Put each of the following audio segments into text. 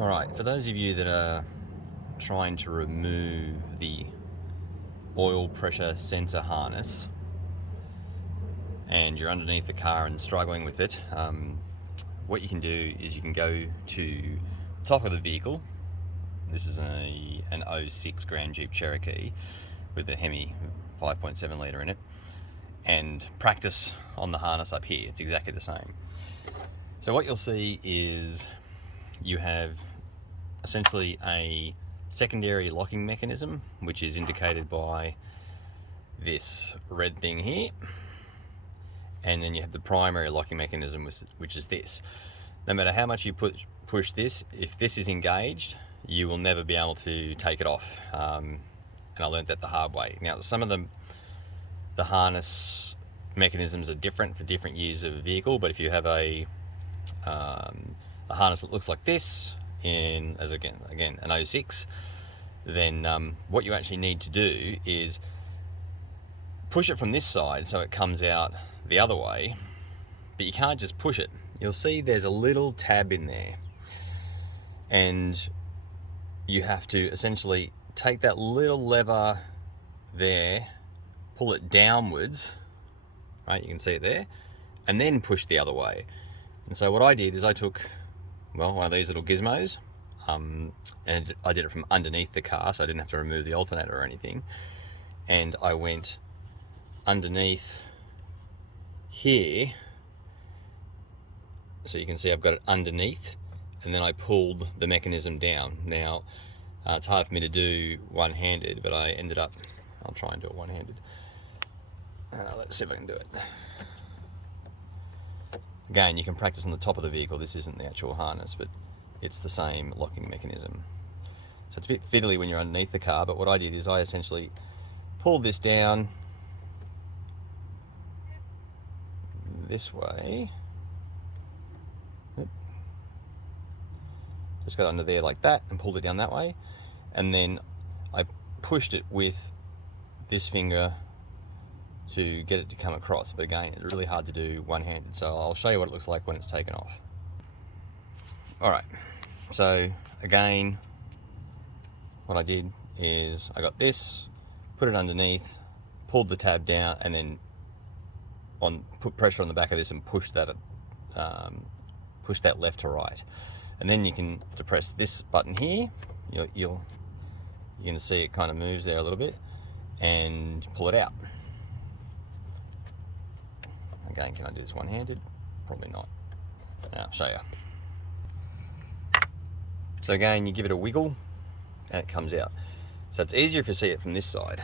Alright, for those of you that are trying to remove the oil pressure sensor harness and you're underneath the car and struggling with it, what you can do is you can go to the top of the vehicle. This is an 06 Grand Jeep Cherokee with a Hemi 5.7 litre in it, and practice on the harness up here. It's exactly the same. So what you'll see is you have essentially a secondary locking mechanism, which is indicated by this red thing here, and then you have the primary locking mechanism, which is this. No matter how much you push this, if this is engaged, you will never be able to take it off. And I learned that the hard way. Now, some of the harness mechanisms are different for different years of a vehicle, but if you have a harness that looks like this in, as again an 06, then what you actually need to do is push it from this side so it comes out the other way, but you can't just push it. You'll see there's a little tab in there, and you have to essentially take that little lever there, pull it downwards, right, you can see it there, and then push the other way. And so what I did is I took, well, one of these little gizmos, and I did it from underneath the car, so I didn't have to remove the alternator or anything, and I went underneath here, so you can see I've got it underneath, and then I pulled the mechanism down. Now it's hard for me to do one-handed, but I ended up, I'll try and do it one-handed. Let's see if I can do it. Again, you can practice on the top of the vehicle. This isn't the actual harness, but it's the same locking mechanism. So it's a bit fiddly when you're underneath the car, but what I did is I essentially pulled this down this way. Just got under there like that and pulled it down that way, and then I pushed it with this finger to get it to come across. But again, it's really hard to do one-handed, so I'll show you what it looks like when it's taken off. Alright, so again, what I did is I got this, put it underneath, pulled the tab down, and then put pressure on the back of this and push that left to right. And then you can depress this button here. You're going to see it kind of moves there a little bit, and pull it out. Again, can I do this one-handed? Probably not. I'll show you. So again, you give it a wiggle and it comes out. So it's easier if you see it from this side.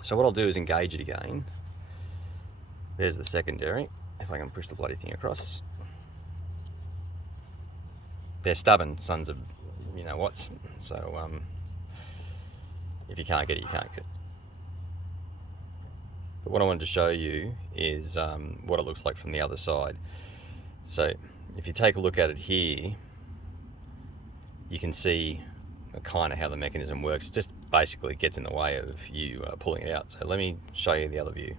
So what I'll do is engage it again. There's the secondary. If I can push the bloody thing across. They're stubborn sons of you know what. So if you can't get it, you can't get it. But what I wanted to show you is what it looks like from the other side. So if you take a look at it here, you can see kind of how the mechanism works. It just basically gets in the way of you pulling it out. So let me show you the other view.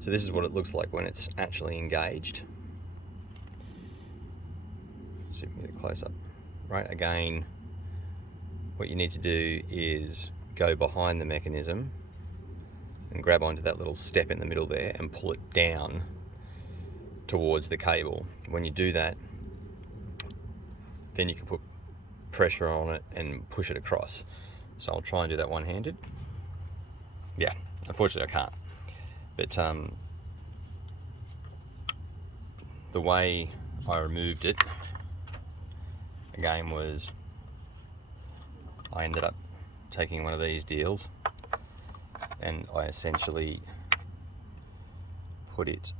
So this is what it looks like when it's actually engaged. See if we can get it close up. Right, again, what you need to do is go behind the mechanism and grab onto that little step in the middle there and pull it down towards the cable. When you do that, then you can put pressure on it and push it across. So I'll try and do that one-handed. Yeah, unfortunately I can't. But the way I removed it, again, was I ended up taking one of these deals and I essentially put it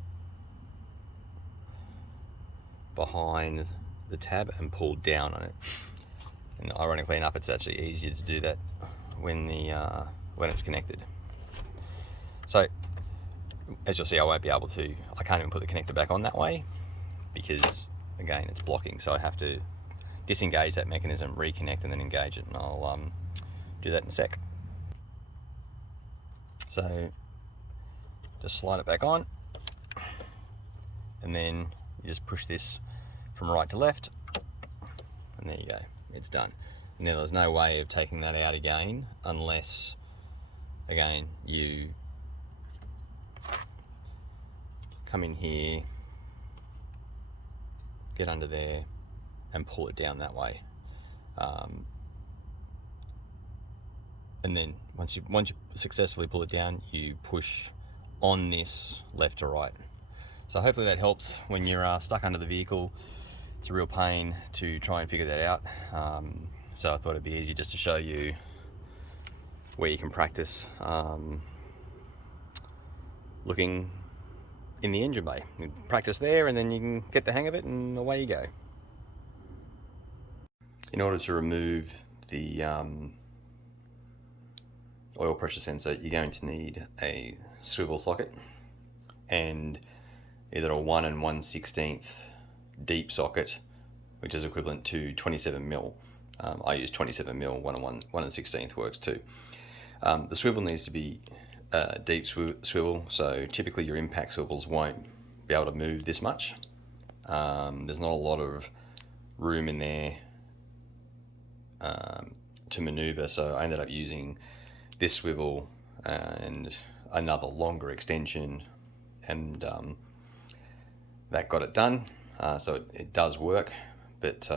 behind the tab and pulled down on it. And ironically enough, it's actually easier to do that when it's connected. So as you'll see, I won't be able to, I can't even put the connector back on that way because again, it's blocking. So I have to disengage that mechanism, reconnect, and then engage it, and I'll do that in a sec. So just slide it back on, and then you just push this from right to left, And there you go, it's done. And now there's no way of taking that out again unless, again, you come in here, get under there and pull it down that way. And then once you successfully pull it down, you push on this left to right. So hopefully that helps when you're stuck under the vehicle. It's a real pain to try and figure that out. So I thought it'd be easy just to show you where you can practice looking in the engine bay. You practice there and then you can get the hang of it and away you go. In order to remove the oil pressure sensor, you're going to need a swivel socket and either a 1 1/16 deep socket, which is equivalent to 27 mil. I use 27 mil, 1 1/16 works too. The swivel needs to be deep swivel, so typically your impact swivels won't be able to move this much. There's not a lot of room in there to maneuver, so I ended up using this swivel and another longer extension, and that got it done. So it does work, but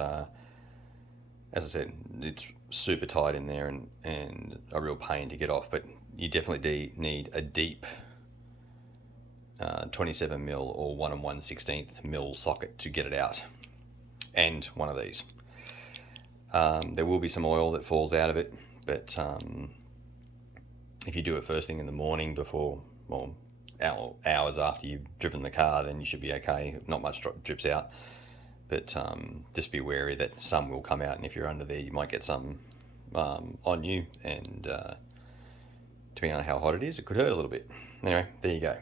as I said, it's super tight in there and a real pain to get off. But you definitely need a deep 27 mil or 1 1/16 mil socket to get it out, and one of these. There will be some oil that falls out of it, but if you do it first thing in the morning before, well, hours after you've driven the car, then you should be okay. Not much drips out, but just be wary that some will come out, and if you're under there, you might get some on you, and depending on how hot it is, it could hurt a little bit. Anyway, there you go.